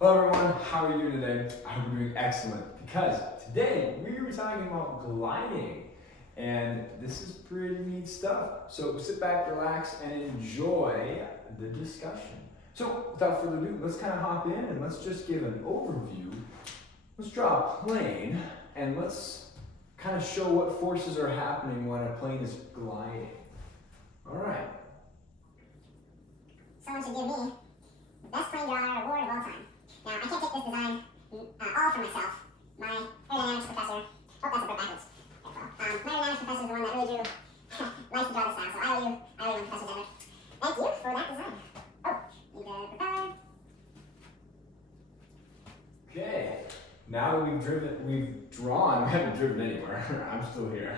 Hello everyone, how are you today? I hope you're doing excellent because today we were talking about gliding and this is pretty neat stuff. So sit back, relax, and enjoy the discussion. So without further ado, let's kind of hop in and let's just give an overview. Let's draw a plane and let's kind of show what forces are happening when a plane is gliding. All right. Someone should give me the best plane drawer award of all time. Now, I can't take this design all for myself. My aerodynamics professor, that's a bit backwards. My aerodynamics professor is the one that really drew, likes to draw this style, so I owe you one, Professor Denver. Thank you for that design. Oh, need the propeller. Okay, now that we've drawn, we haven't driven anywhere, I'm still here.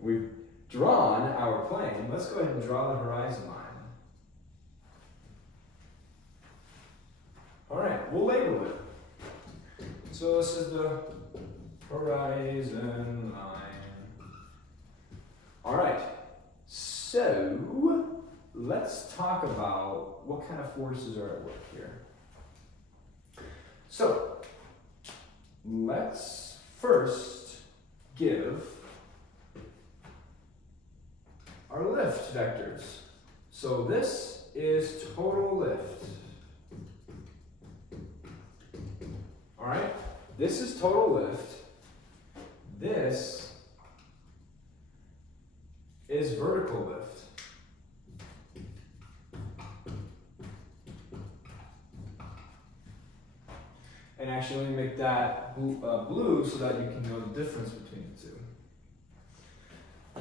We've drawn our plane, let's go ahead and draw the horizon line. All right, we'll label it. So this is the horizon line. All right, so let's talk about what kind of forces are at work here. So let's first give our lift vectors. So this is total lift. All right, this is total lift. This is vertical lift. And actually, let me make that blue so that you can know the difference between the two.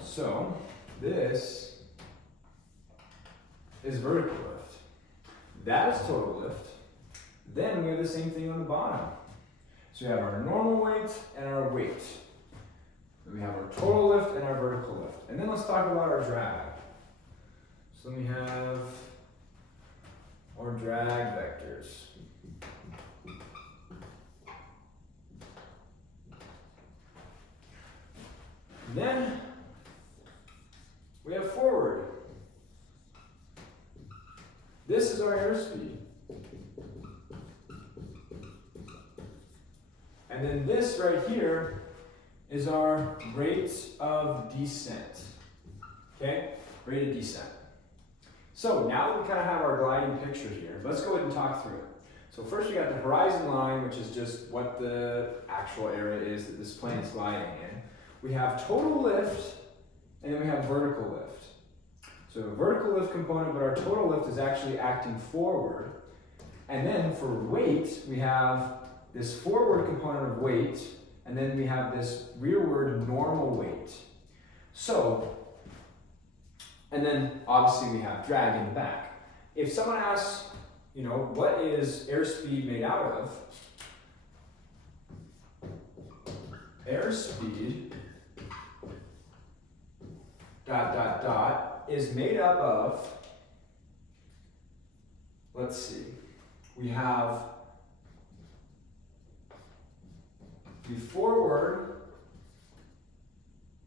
So this is vertical lift. That is total lift. Then we have the same thing on the bottom. So we have our normal weight and our weight. We have our total lift and our vertical lift. And then let's talk about our drag. So then we have our drag vectors. Then we have forward. This is our airspeed. And then this right here is our rate of descent. Okay? Rate of descent. So now that we kind of have our gliding picture here, let's go ahead and talk through it. So first we got the horizon line, which is just what the actual area is that this plane is gliding in. We have total lift, and then we have vertical lift. So a vertical lift component, but our total lift is actually acting forward. And then for weight, we have this forward component of weight, and then we have this rearward normal weight. So, and then obviously we have drag in the back. If someone asks, you know, what is airspeed made out of? Airspeed is made up of, let's see, we have the forward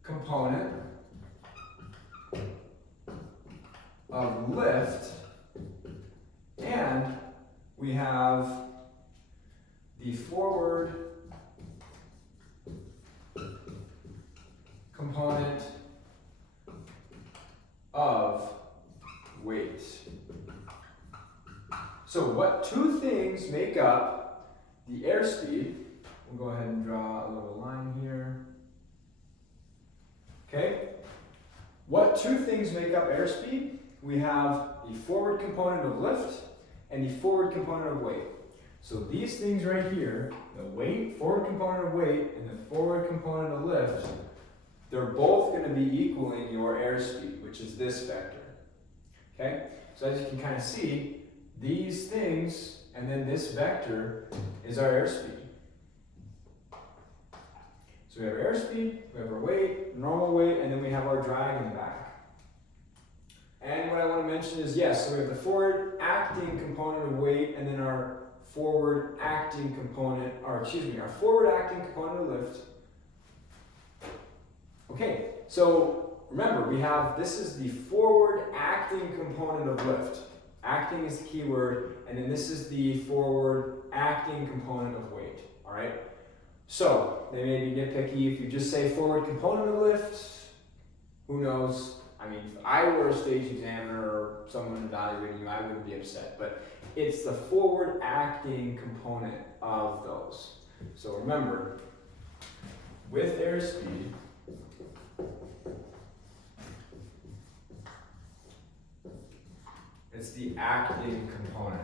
component of lift, and we have the forward component of weight. So what two things make up the airspeed? We'll go ahead and draw a little line here. Okay? What two things make up airspeed? We have the forward component of lift and the forward component of weight. So these things right here, the forward component of weight and the forward component of lift, they're both going to be equaling your airspeed, which is this vector. Okay? So as you can kind of see, these things and then this vector is our airspeed. So we have our airspeed, we have our weight, normal weight, and then we have our drag in the back. And what I want to mention is, yes, so we have the forward acting component of weight, and then our forward acting component, our forward acting component of lift. Okay, so remember, this is the forward acting component of lift. Acting is the key word, and then this is the forward acting component of weight, all right? So, they may be nitpicky if you just say forward component of lift, who knows? I mean, if I were a stage examiner or someone evaluating you, I wouldn't be upset, but it's the forward acting component of those. So remember, with airspeed, it's the acting component.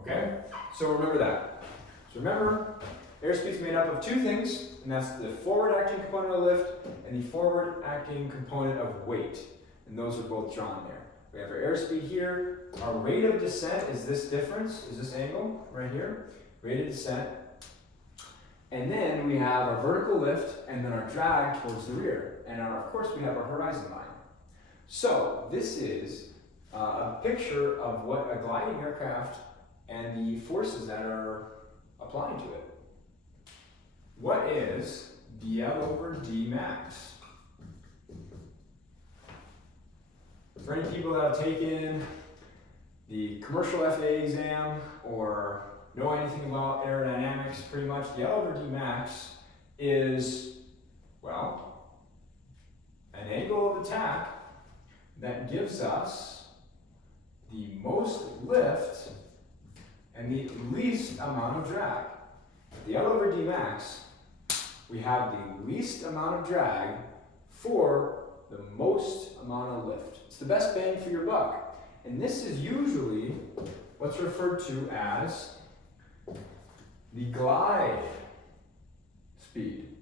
Okay? So remember that. So remember, airspeed is made up of two things, and that's the forward acting component of lift and the forward acting component of weight. And those are both drawn there. We have our airspeed here. Our rate of descent is this difference, is this angle right here. Rate of descent. And then we have our vertical lift and then our drag towards the rear. And of course we have our horizon line. So this is a picture of what a gliding aircraft and the forces that are applying to it. What is dL/d max? For any people that have taken the commercial FAA exam or know anything about aerodynamics, pretty much dL/d max is, well, an angle of attack that gives us the most lift and the least amount of drag. dL/d max, we have the least amount of drag for the most amount of lift. It's the best bang for your buck. And this is usually what's referred to as the glide speed.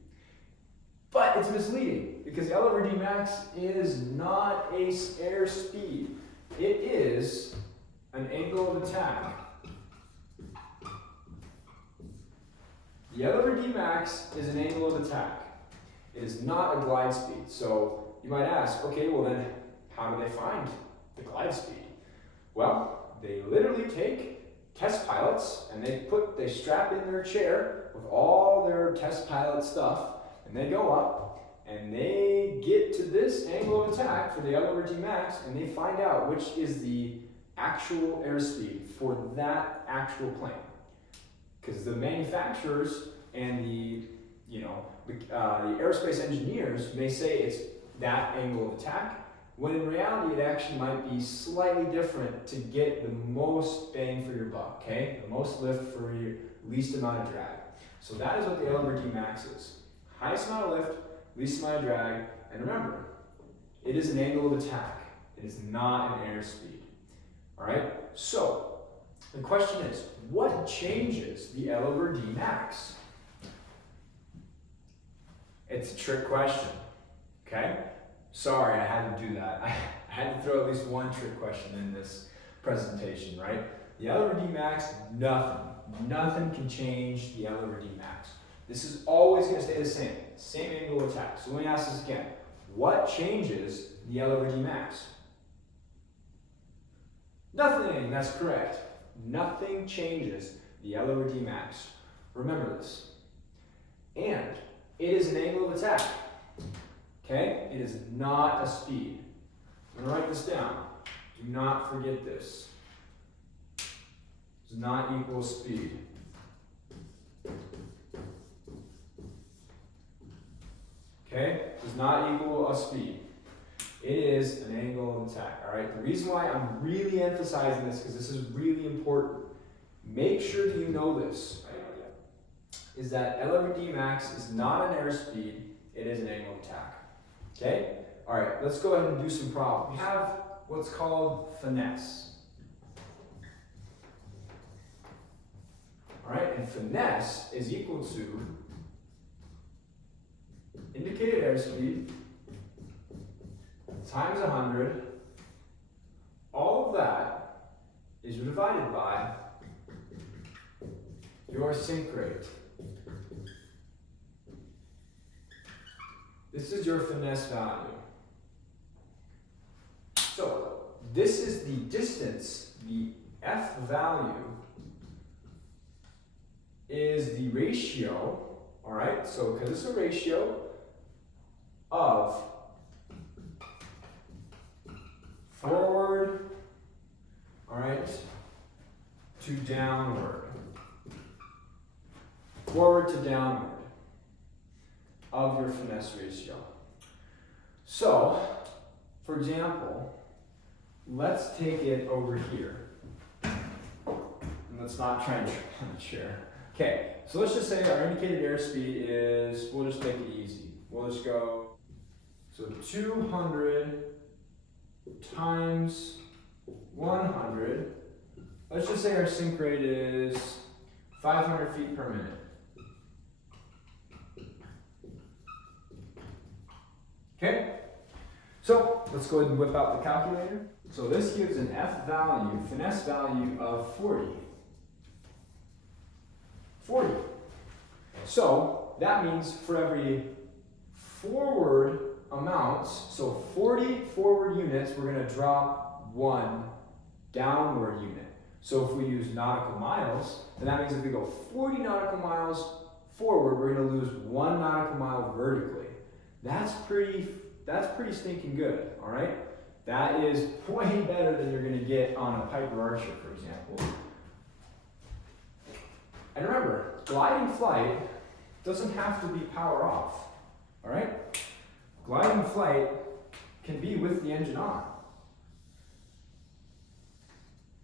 But it's misleading because dL/d max is not a air speed. It is an angle of attack. dL/d max is an angle of attack. It is not a glide speed. So you might ask, okay, well then how do they find the glide speed? Well, they literally take test pilots and they strap in their chair with all their test pilot stuff, and they go up and they get to this angle of attack for the dL/d max, and they find out which is the actual airspeed for that actual plane. Because the manufacturers and the aerospace engineers may say it's that angle of attack, when in reality it actually might be slightly different to get the most bang for your buck, okay? The most lift for your least amount of drag. So that is what the dL/d max is. Highest amount of lift, least amount of drag, and remember, it is an angle of attack. It is not an airspeed, all right? So the question is, what changes the dL/d max? It's a trick question, okay? Sorry, I had to do that. I had to throw at least one trick question in this presentation, right? The dL/d max, nothing can change the dL/d max. This is always going to stay the same angle of attack. So let me ask this again. What changes the dL/d max? Nothing, that's correct. Nothing changes the dL/d max. Remember this. And it is an angle of attack. Okay? It is not a speed. I'm going to write this down. Do not forget this. Does not equal speed. Okay? Does not equal a speed. It is an angle of attack. All right? The reason why I'm really emphasizing this, because this is really important, make sure that you know this, is that dL/d max is not an airspeed, it is an angle of attack. Okay? All right, let's go ahead and do some problems. We have what's called finesse. All right, and finesse is equal to indicated airspeed times 100. All of that is divided by your sink rate. This is your finesse value. So this is the distance. The F value is the ratio, all right? So because it's a ratio of forward, all right, to downward. Forward to downward of your finesse ratio. So, for example, let's take it over here. And let's not try and try on the chair. Okay, so let's just say our indicated airspeed is, we'll just make it easy. We'll just go, so 200 times 100. Let's just say our sink rate is 500 feet per minute. Okay, so let's go ahead and whip out the calculator. So this gives an F value, finesse value of 40. 40. So that means for every forward amounts, so 40 forward units, we're going to drop 1 downward unit. So if we use nautical miles, then that means if we go 40 nautical miles forward, we're going to lose 1 nautical mile vertically. That's pretty stinking good, all right? That is way better than you're going to get on a Piper Archer, for example. And remember, gliding flight doesn't have to be power off, all right? Gliding flight can be with the engine on.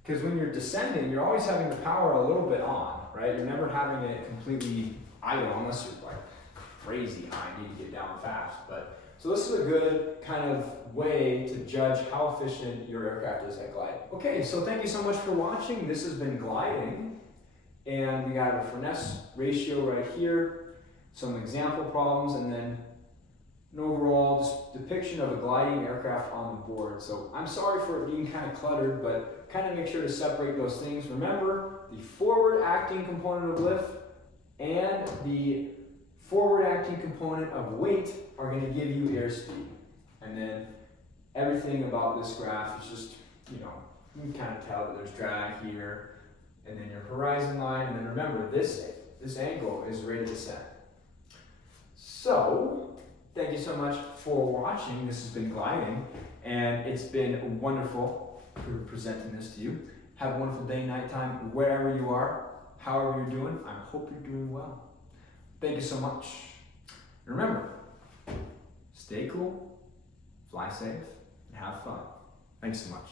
Because when you're descending, you're always having the power a little bit on, right? You're never having it completely idle unless you're like crazy high and need to get down fast. But so this is a good kind of way to judge how efficient your aircraft is at gliding. Okay, so thank you so much for watching. This has been gliding, and we got a finesse ratio right here, some example problems, and then an overall just depiction of a gliding aircraft on the board. So I'm sorry for it being kind of cluttered, but kind of make sure to separate those things. Remember, the forward acting component of lift and the forward acting component of weight are going to give you airspeed. And then everything about this graph is just, you can kind of tell that there's drag here, and then your horizon line, and then remember this angle is rate of descent. So, thank you so much for watching. This has been gliding, and it's been wonderful presenting this to you. Have a wonderful day, nighttime, wherever you are, however you're doing. I hope you're doing well. Thank you so much. And remember, stay cool, fly safe, and have fun. Thanks so much.